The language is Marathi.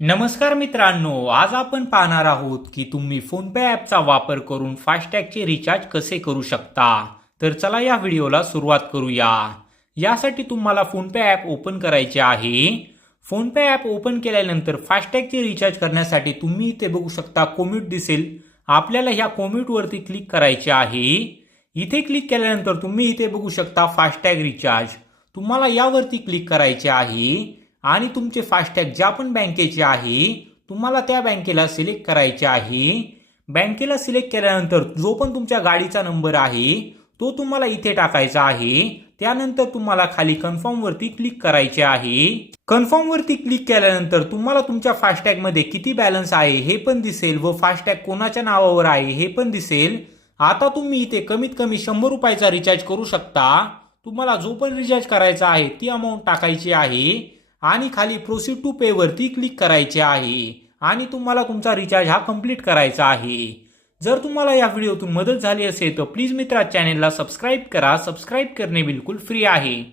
नमस्कार मित्रांनो आज आपण पाहणार आहोत की तुम्ही फोनपे ॲपचा वापर करून फास्टॅगचे रिचार्ज कसे करू शकता? तर चला या व्हिडिओला सुरुवात करूया. यासाठी तुम्हाला फोनपे ॲप ओपन करायचे आहे. फोनपे ॲप ओपन केल्यानंतर फास्टॅगचे रिचार्ज करण्यासाठी तुम्ही इथे बघू शकता कोम्यूट दिसेल. आपल्याला ह्या कोम्यूटवरती क्लिक करायचे आहे. इथे क्लिक केल्यानंतर तुम्ही इथे बघू शकता फास्टॅग रिचार्ज. तुम्हाला यावरती क्लिक करायचे आहे. आणि तुमचे फास्टॅग ज्या पण बँकेचे आहे तुम्हाला त्या बँकेला सिलेक्ट करायचे आहे. बँकेला सिलेक्ट केल्यानंतर जो पण तुमच्या गाडीचा नंबर आहे तो तुम्हाला इथे टाकायचा आहे. त्यानंतर तुम्हाला खाली कन्फर्म वरती क्लिक करायचे आहे. कन्फर्म वरती क्लिक केल्यानंतर तुम्हाला तुमच्या फास्टॅगमध्ये किती बॅलन्स आहे हे पण दिसेल व फास्टॅग कोणाच्या नावावर आहे हे पण दिसेल. आता तुम्ही इथे कमीत कमी शंभर रुपयाचा रिचार्ज करू शकता. तुम्हाला जो पण रिचार्ज करायचा आहे ती अमाऊंट टाकायची आहे. आणि खाली प्रोसीड टू पे वरती क्लिक करायचे आहे. आणि तुम्हाला तुमचा रिचार्ज हा कंप्लीट करायचा आहे. जर तुम्हाला या व्हिडिओतून मदत झाली असेल तर प्लीज मित्रा चॅनेलला सबस्क्राईब करा. सबस्क्राईब करणे बिलकुल फ्री आहे.